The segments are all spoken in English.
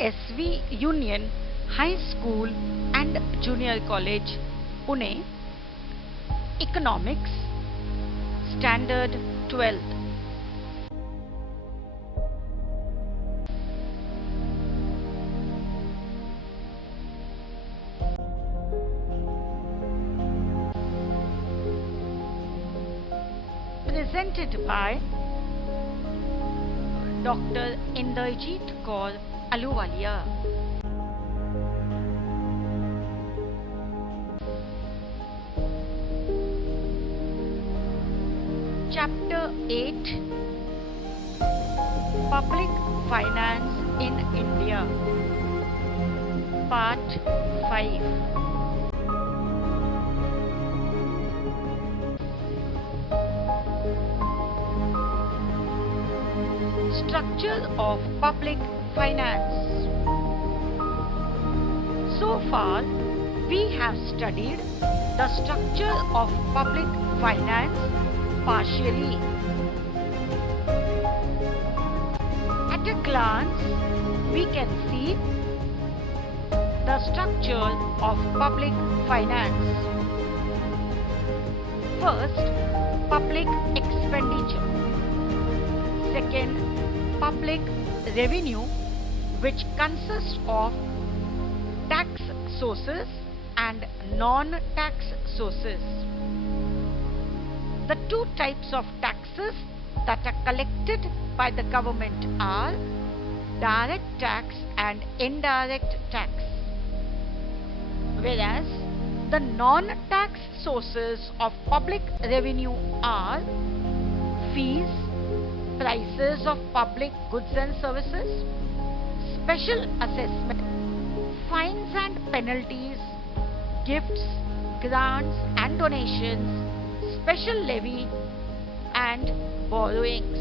XII Union High School and Junior College, Pune. Economics, Standard 12th. Presented by Dr. Inderjeet Kaur Ahluwalia. Chapter 8, Public Finance in India, Part 5. Structure of public finance. So far, we have studied the structure of public finance partially. At a glance, we can see the structure of public finance. First, public expenditure. Second, public revenue, which consists of tax sources and non-tax sources. The two types of taxes that are collected by the government are direct tax and indirect tax, whereas the non-tax sources of public revenue are fees, prices of public goods and services, special assessment, fines and penalties, gifts, grants and donations, special levy and borrowings.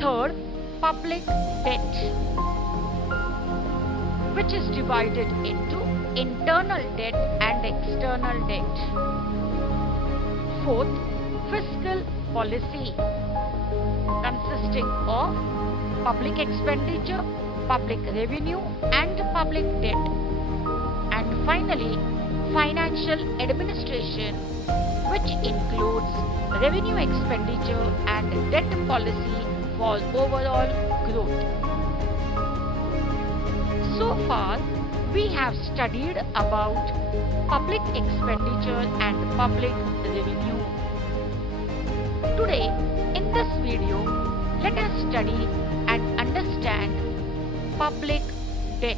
Third, public debt, which is divided into internal debt and external debt. Fourth, fiscal policy, consisting of public expenditure, public revenue and public debt. And finally, financial administration, which includes revenue expenditure and debt policy for overall growth. So far, we have studied about public expenditure and public revenue. Today, in this video, let us study and understand public debt.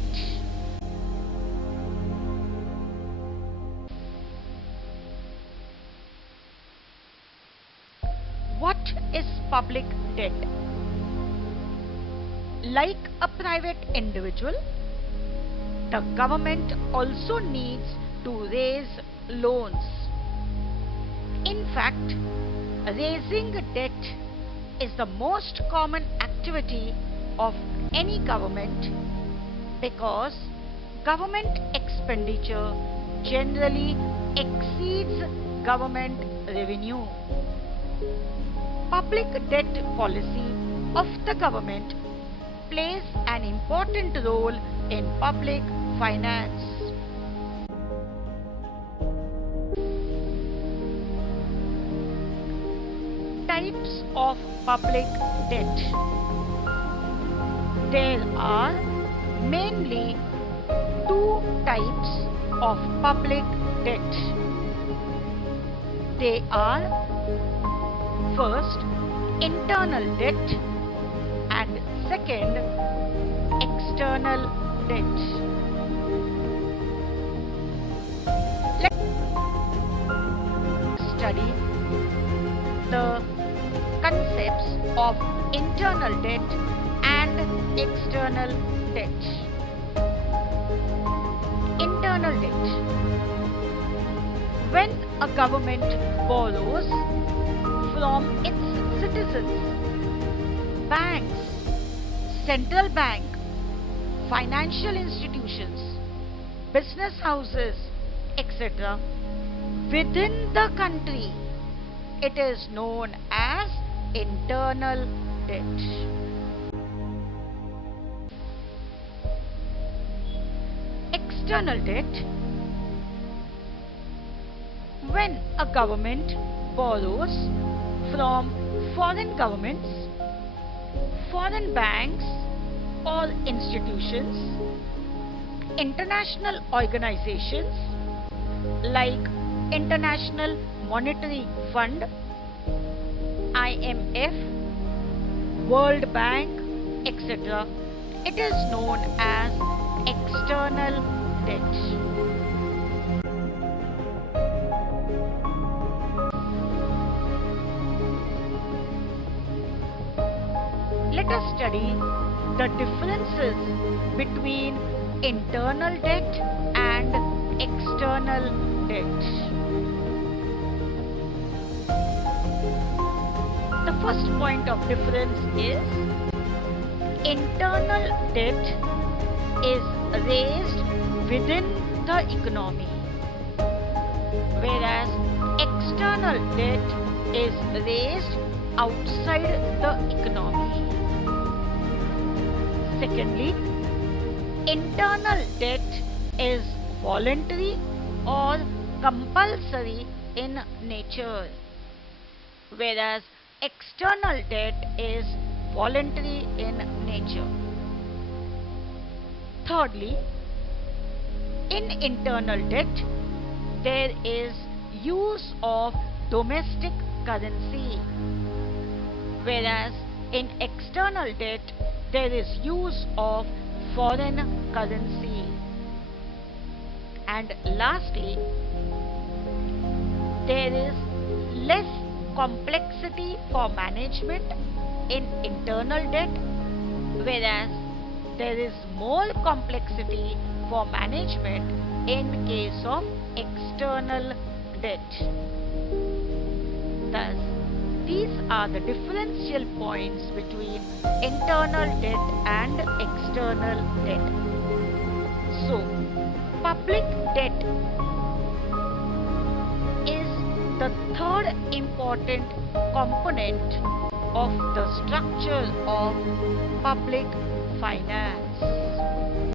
What is public debt? Like a private individual, the government also needs to raise loans. In fact, raising debt is the most common activity of any government because government expenditure generally exceeds government revenue. Public debt policy of the government plays an important role in public finance. Types of public debt. There are mainly two types of public debt. They are first, internal debt and second, external debt. Let's study the concepts of internal debt and external debt. Internal debt. When a government borrows from its citizens, banks, central bank, financial institutions, business houses, etc. within the country, it is known as internal debt. external debt. When a government borrows from foreign governments, foreign banks or institutions, international organizations like International Monetary Fund, IMF, World Bank, etc., it is known as external debt. Let us study the differences between internal debt and external debt. The first point of difference is internal debt is raised within the economy, whereas external debt is raised outside the economy. Secondly, internal debt is voluntary or compulsory in nature, whereas external debt is voluntary in nature. Thirdly, in internal debt, there is use of domestic currency, whereas in external debt, there is use of foreign currency. And lastly, there is less complexity for management in internal debt, whereas there is more complexity for management in case of external debt. Thus, these are the differential points between internal debt and external debt. So, public debt is the third important component of the structure of public finance.